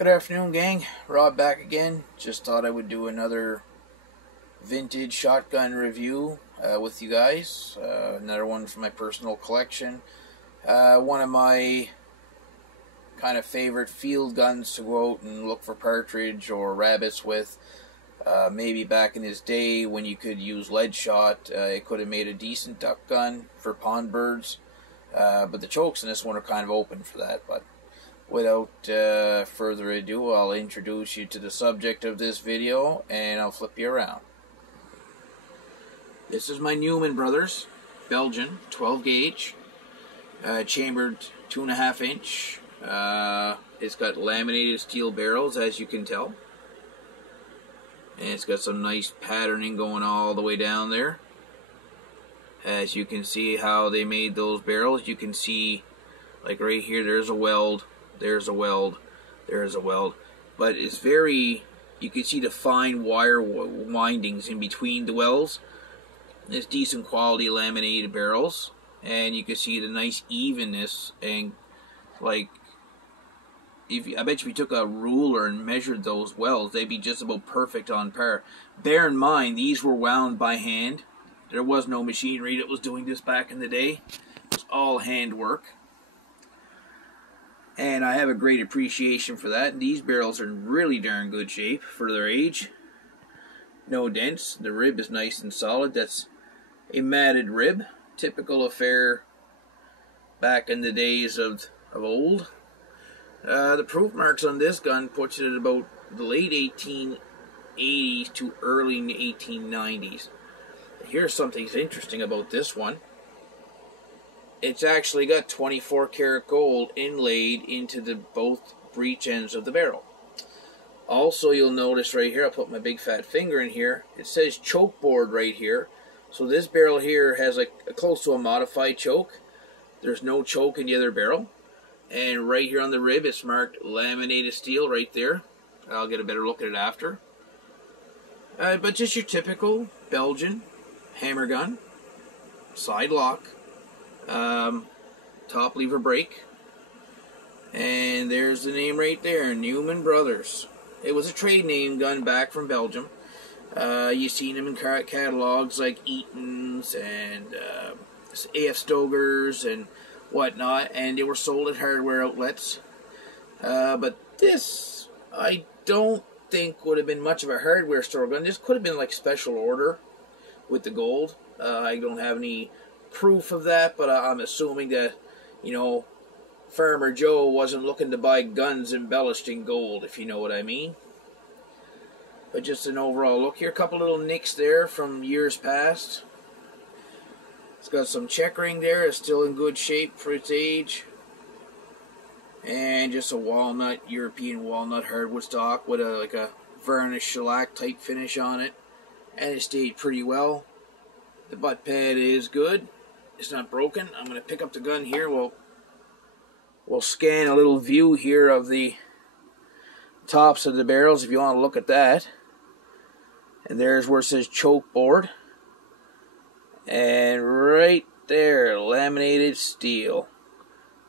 Good afternoon, gang. Rob back again. Just thought I would do another vintage shotgun review with you guys. Another one from my personal collection. One of my kind of favorite field guns to go out and look for partridge or rabbits with. Maybe back in his day when you could use lead shot, it could have made a decent duck gun for pond birds. But the chokes in this one are kind of open for that. But without further ado, I'll introduce you to the subject of this video and I'll flip you around. This is my Neumann Bros, Belgian, 12 gauge, chambered 2.5 inch. It's got laminated steel barrels, as you can tell. And it's got some nice patterning going all the way down there. As you can see how they made those barrels, you can see, like right here, there's a weld. There's a weld, there's a weld, but it's very, you can see the fine wire windings in between the welds. It's decent quality laminated barrels, and you can see the nice evenness, and like, I bet you if you took a ruler and measured those welds, they'd be just about perfect on par. Bear in mind, these were wound by hand. There was no machinery that was doing this back in the day. It was all handwork. And I have a great appreciation for that. These barrels are in really darn good shape for their age. No dents. The rib is nice and solid. That's a matted rib. Typical affair back in the days of old. The proof marks on this gun puts it at about the late 1880s to early 1890s. Here's something interesting about this one. It's actually got 24 karat gold inlaid into the both breech ends of the barrel. Also, you'll notice right here, I'll put my big fat finger in here, it says choke board right here. So this barrel here has like close to a modified choke. There's no choke in the other barrel. And right here on the rib, it's marked laminated steel right there. I'll get a better look at it after. But just your typical Belgian hammer gun, side lock. Top lever brake, and there's the name right there, Neumann Bros. It was a trade name gun back from Belgium. You've seen them in catalogs like Eaton's and A.F. Stoger's and whatnot, and they were sold at hardware outlets. But this, I don't think would have been much of a hardware store gun. This could have been like special order with the gold. I don't have any proof of that, but I'm assuming that, you know, Farmer Joe wasn't looking to buy guns embellished in gold, if you know what I mean. But just an overall look here, a couple little nicks there from years past. It's got some checkering there, it's still in good shape for its age. And just a walnut, European walnut hardwood stock with like a varnished shellac type finish on it. And it stayed pretty well. The butt pad is good. It's not broken. I'm going to pick up the gun here. We'll scan a little view here of the tops of the barrels if you want to look at that. And there's where it says choke board. And right there, laminated steel.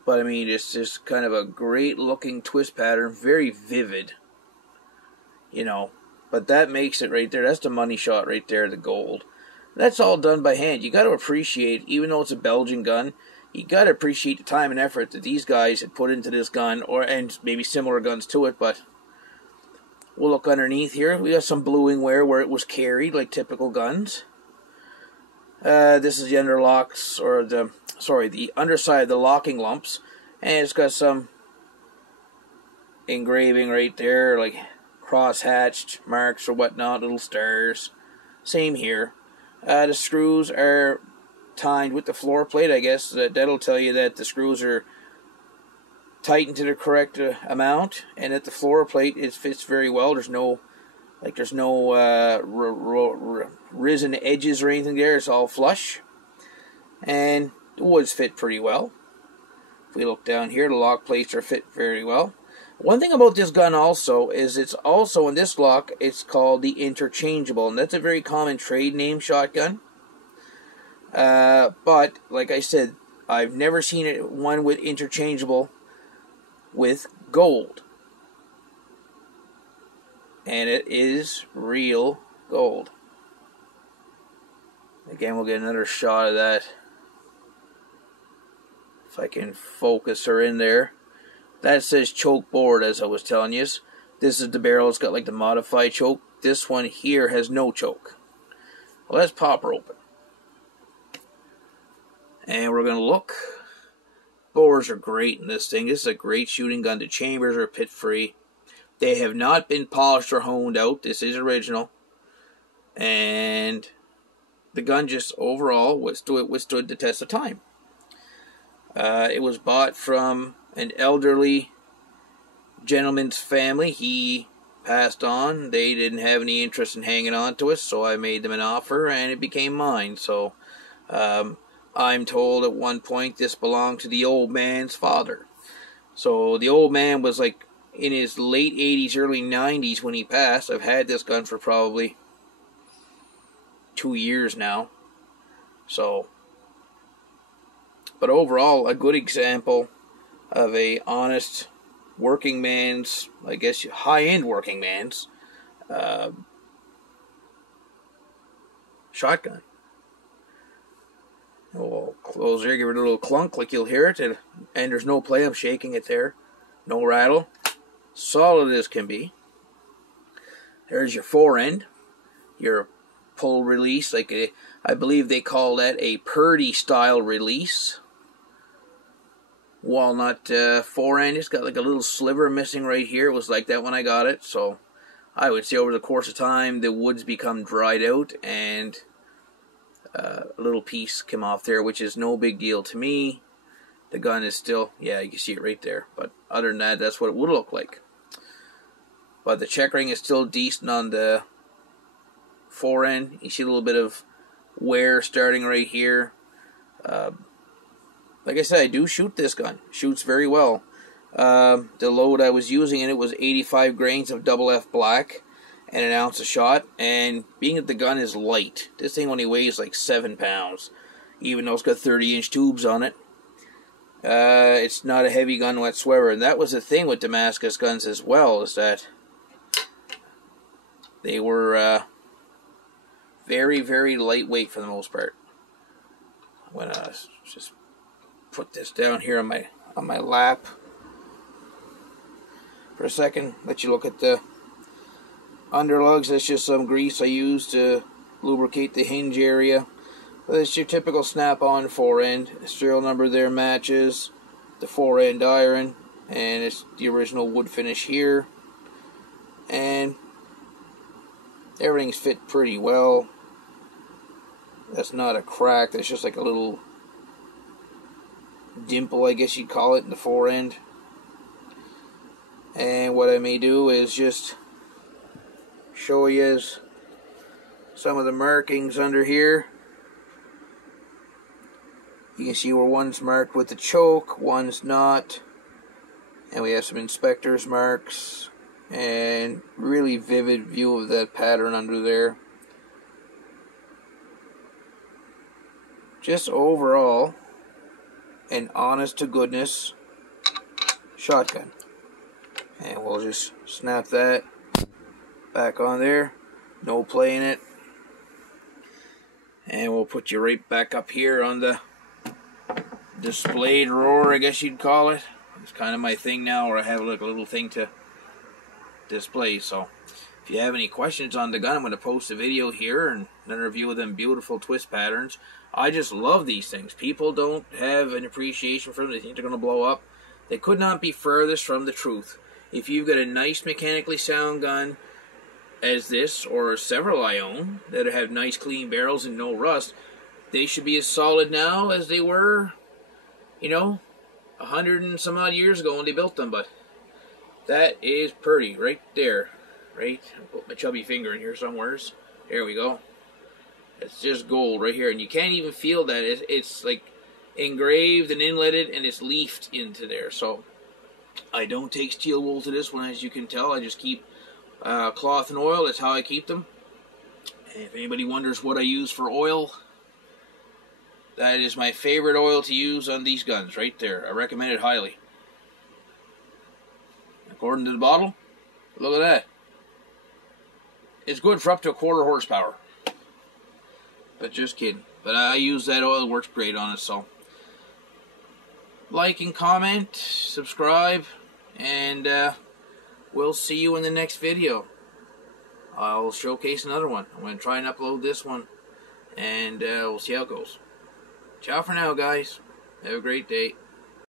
But I mean, it's just kind of a great looking twist pattern. Very vivid. You know. But that makes it right there. That's the money shot right there, the gold. That's all done by hand. You got to appreciate, even though it's a Belgian gun, you got to appreciate the time and effort that these guys had put into this gun, and maybe similar guns to it. But we'll look underneath here. We got some bluing wear where it was carried, like typical guns. This is the underlocks, or the underside of the locking lumps, and it's got some engraving right there, like cross-hatched marks or whatnot, little stars. Same here. The screws are timed with the floor plate. I guess that'll tell you that the screws are tightened to the correct amount, and that the floor plate fits very well. There's no risen edges or anything there. It's all flush, and the woods fit pretty well. If we look down here, the lock plates are fit very well. One thing about this gun also is it's also in this lock, it's called the interchangeable, and that's a very common trade name shotgun. But like I said, I've never seen one with interchangeable with gold. and it is real gold. Again, we'll get another shot of that. If I can focus her in there. That says choke board, as I was telling you. This is the barrel. It's got like the modified choke. This one here has no choke. Well, let's pop her open. And we're going to look. Bores are great in this thing. This is a great shooting gun. The chambers are pit free. They have not been polished or honed out. This is original. And the gun just overall withstood the test of time. It was bought from an elderly gentleman's family. He passed on. They didn't have any interest in hanging on to us, so I made them an offer, and it became mine. So I'm told at one point this belonged to the old man's father. So the old man was like in his late 80s, early 90s when he passed. I've had this gun for probably 2 years now. So, but overall, a good example of a honest working man's, I guess high-end working man's shotgun. We'll close there, give it a little clunk like you'll hear it, and there's no play. I'm shaking it there. No rattle. Solid as can be. There's your forend, your pull release, like I believe they call that a Purdy style release. Walnut forend. It's got like a little sliver missing right here. It was like that when I got it. So I would say over the course of time the woods become dried out and a little piece came off there, which is no big deal to me. The gun is still, yeah, you can see it right there. But other than that, that's what it would look like. But the checkering is still decent on the forend. You see a little bit of wear starting right here. Like I said, I do shoot this gun. Shoots very well. The load I was using in it was 85 grains of double F black and an ounce a shot. And being that the gun is light, this thing only weighs like 7 pounds, even though it's got 30-inch tubes on it. It's not a heavy gun whatsoever. And that was the thing with Damascus guns as well, is that they were very, very lightweight for the most part. I'm gonna just put this down here on my lap for a second. Let you look at the underlugs. That's just some grease I use to lubricate the hinge area. But it's your typical snap-on forend. The serial number there matches the forend iron, and it's the original wood finish here. And everything's fit pretty well. That's not a crack. That's just like a little dimple, I guess you'd call it, in the forend. And what I may do is just show you some of the markings under here. You can see where one's marked with the choke, one's not. And we have some inspector's marks and really vivid view of that pattern under there. Just overall, an honest to goodness shotgun. And we'll just snap that back on there. No play in it. And we'll put you right back up here on the displayed roar, I guess you'd call it. It's kind of my thing now, where I have like a little thing to display. So if you have any questions on the gun, I'm going to post a video here and then review of them beautiful twist patterns. I just love these things. People don't have an appreciation for them. They think they're going to blow up. They could not be furthest from the truth. If you've got a nice mechanically sound gun as this, or several I own, that have nice clean barrels and no rust, they should be as solid now as they were, 100 and some odd years ago when they built them. But that is pretty right there. Right? I'll put my chubby finger in here somewheres. There we go. It's just gold right here. And you can't even feel that. It's like engraved and inletted, and it's leafed into there. So I don't take steel wool to this one, as you can tell. I just keep cloth and oil. That's how I keep them. And if anybody wonders what I use for oil, that is my favorite oil to use on these guns right there. I recommend it highly. According to the bottle, look at that. It's good for up to a 1/4 horsepower. But just kidding. But I use that oil, it works great on it. So like and comment, subscribe, and we'll see you in the next video. I'll showcase another one. I'm going to try and upload this one, and we'll see how it goes. Ciao for now, guys. Have a great day.